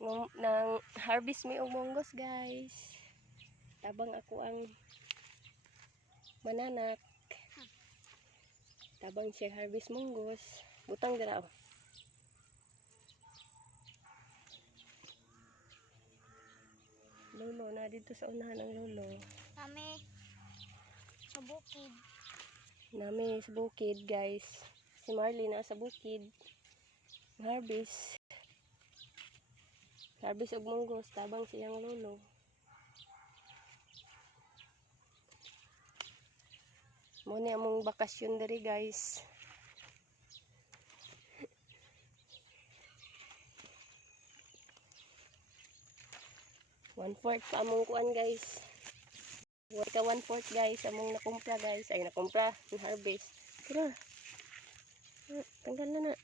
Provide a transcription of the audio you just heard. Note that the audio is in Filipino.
ng harvest mi og munggos guys. Tabang ako ang mananak. Tabang siya harvest munggos. Butang dira oh. Lolo na dito sa unahan ng lolo. Kami sa bukid. Nami sa bukid guys. Si Marley na sa bukid. Harvest. Harvest og munggos tabang siyang lolo. Muna among bakasyon diri guys. One-fourth pa among kuan guys. Huwag ka 1/4 guys among nakumpra guys. Ay nakumpra, harvest. Tara. Tanggal na na.